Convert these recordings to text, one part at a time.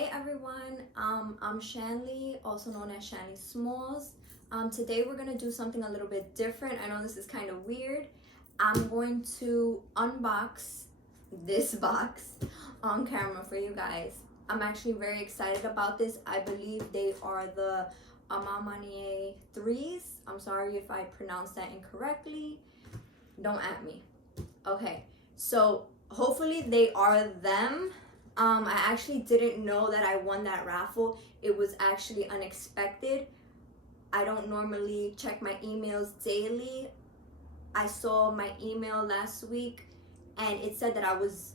Hey everyone, I'm Shanley, also known as Shanley Smalls. Today we're gonna do something a little bit different. I know this is kind of weird. I'm going to unbox this box on camera for you guys. I'm actually very excited about this. I believe they are the Maniére 3s. I'm sorry if I pronounced that incorrectly. Don't at me. Okay, so hopefully they are them. I actually didn't know that I won that raffle. It was actually unexpected. I don't normally check my emails daily. I saw my email last week and it said that I was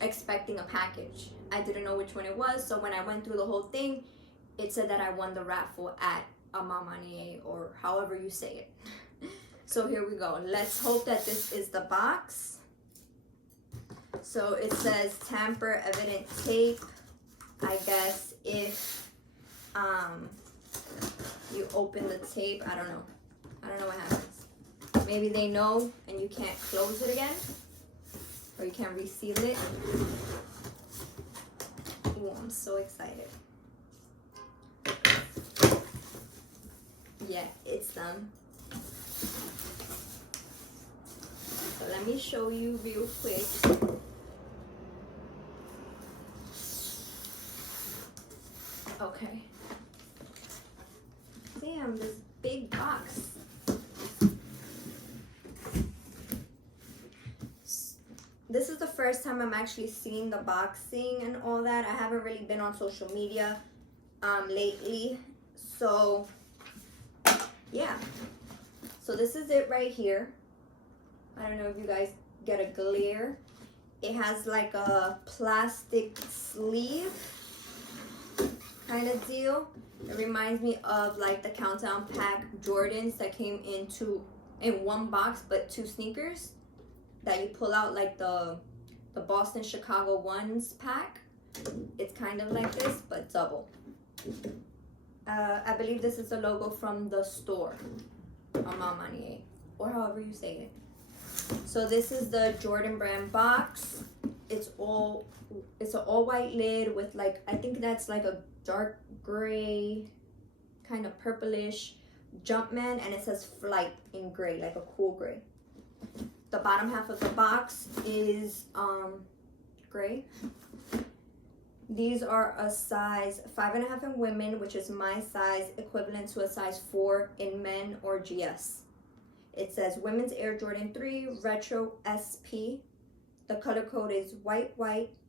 expecting a package. I didn't know which one it was, so when I went through the whole thing, it said that I won the raffle at Amamanie, or however you say it. So here we go. Let's hope that this is the box. So it says tamper evident tape. I guess if you open the tape, I don't know what happens. Maybe they know and you can't close it again, or you can't reseal it. Ooh, I'm so excited. Yeah, it's them. So let me show you real quick. Okay. Damn, this big box. This is the first time I'm actually seeing the boxing and all that. I haven't really been on social media lately. So yeah. So this is it right here. I don't know if you guys get a glare. It has like a plastic sleeve kind of deal. It reminds me of like the Countdown pack Jordans that came in one box but two sneakers that you pull out, like the Boston Chicago ones pack. It's kind of like this but double. I believe this is the logo from the store, Maniére, or however you say it. So this is the Jordan brand box. It's an all white lid with, like, I think that's like a dark gray, kind of purplish Jumpman, and it says Flight in gray, like a cool gray. The bottom half of the box is gray. These are a size 5.5 in women, which is my size, equivalent to a size 4 in men or GS. It says Women's Air Jordan 3 Retro SP. The color code is white,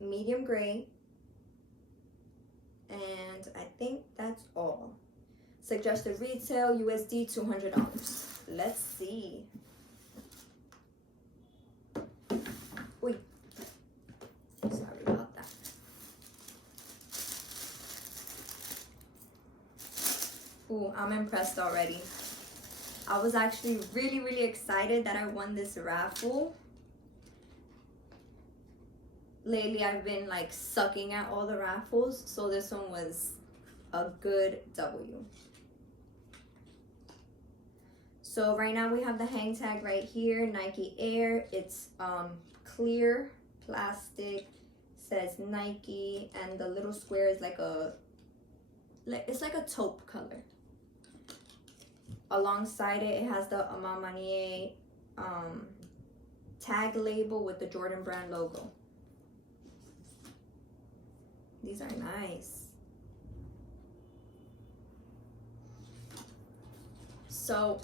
medium gray. And I think that's all. Suggested retail USD $200. Let's see. Wait. Sorry about that. Ooh, I'm impressed already. I was actually really excited that I won this raffle. Lately I've been like sucking at all the raffles, so this one was a good W. So right now we have the hang tag right here, Nike Air. It's clear plastic, says Nike, and the little square is like it's like a taupe color. Alongside it, it has the Maniére tag label with the Jordan brand logo. These are nice. So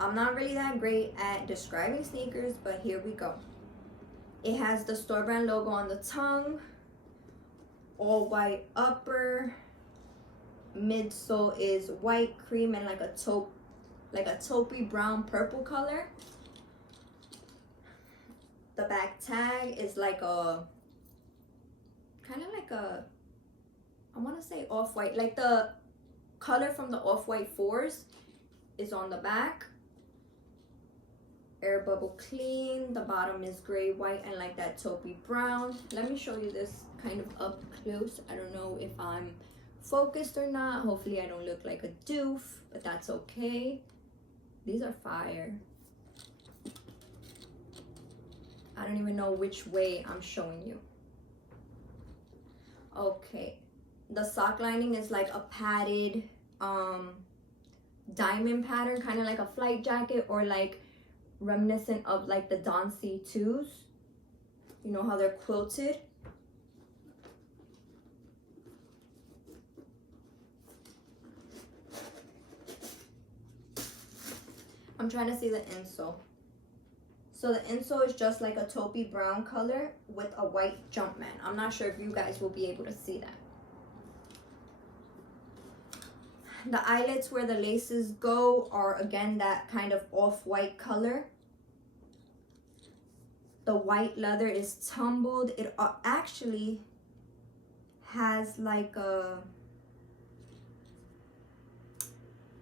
I'm not really that great at describing sneakers, but here we go. It has the store brand logo on the tongue, all white upper, midsole is white cream and like a taupey brown purple color. The back tag is like a kind of like a, I want to say off-white, like the color from the off-white 4s is on the back. Air bubble clean. The bottom is gray, white, and like that taupey brown. Let me show you this kind of up close. I don't know if I'm focused or not. Hopefully I don't look like a doof, but that's okay. These are fire. I don't even know which way I'm showing you. Okay, the sock lining is like a padded diamond pattern, kind of like a flight jacket, or like reminiscent of like the Don C2s. You know how they're quilted? I'm trying to see the insole. So the insole is just like a taupey brown color with a white Jumpman. I'm not sure if you guys will be able to see that. The eyelets where the laces go are again that kind of off-white color. The white leather is tumbled. It actually has like a,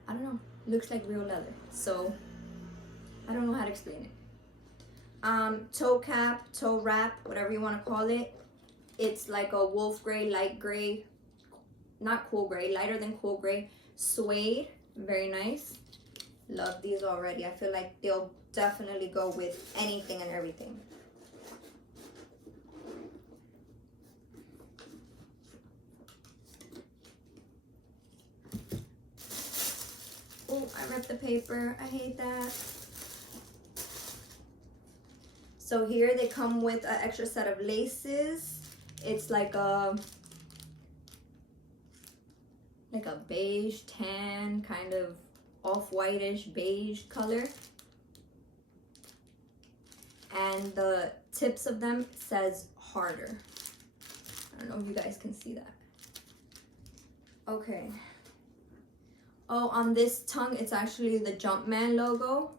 I don't know, looks like real leather. So I don't know how to explain it. Toe cap, toe wrap, whatever you want to call it. It's like a wolf gray, light gray, not cool gray, lighter than cool gray, suede, very nice. Love these already. I feel like they'll definitely go with anything and everything. Oh, I ripped the paper. I hate that. So here they come with an extra set of laces. It's like a beige, tan, kind of off-whitish beige color. And the tips of them says harder. I don't know if you guys can see that. Okay. Oh, on this tongue, it's actually the Jumpman logo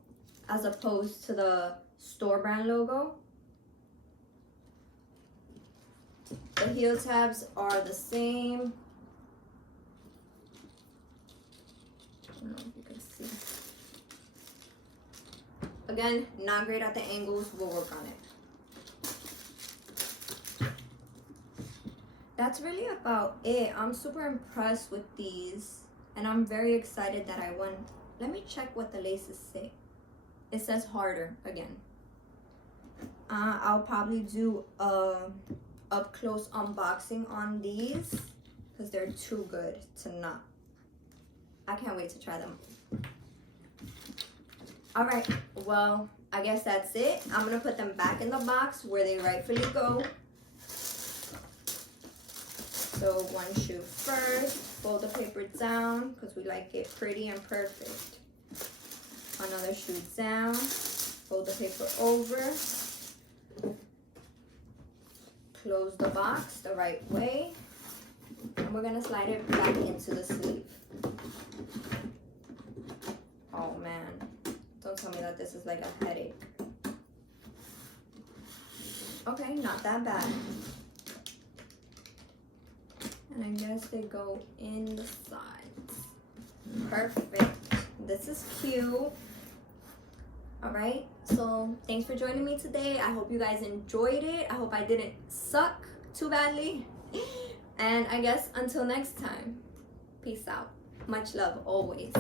as opposed to the store brand logo. The heel tabs are the same. I don't know if you can see. Again, not great at the angles. We'll work on it. That's really about it. I'm super impressed with these, and I'm very excited that I won. Let me check what the laces say. It says harder again. I'll probably do a up close unboxing on these because they're too good to not. I can't wait to try them. All right, well, I guess that's it. I'm gonna put them back in the box where they rightfully go. So one shoe first, fold the paper down because we like it pretty and perfect. Another shoe down, fold the paper over, close the box the right way, and we're gonna slide it back into the sleeve. Oh man, don't tell me that this is like a headache. Okay, not that bad. And I guess they go in the sides. Perfect. This is cute. All right, so thanks for joining me today. I hope you guys enjoyed it. I hope I didn't suck too badly. And I guess until next time, peace out. Much love always.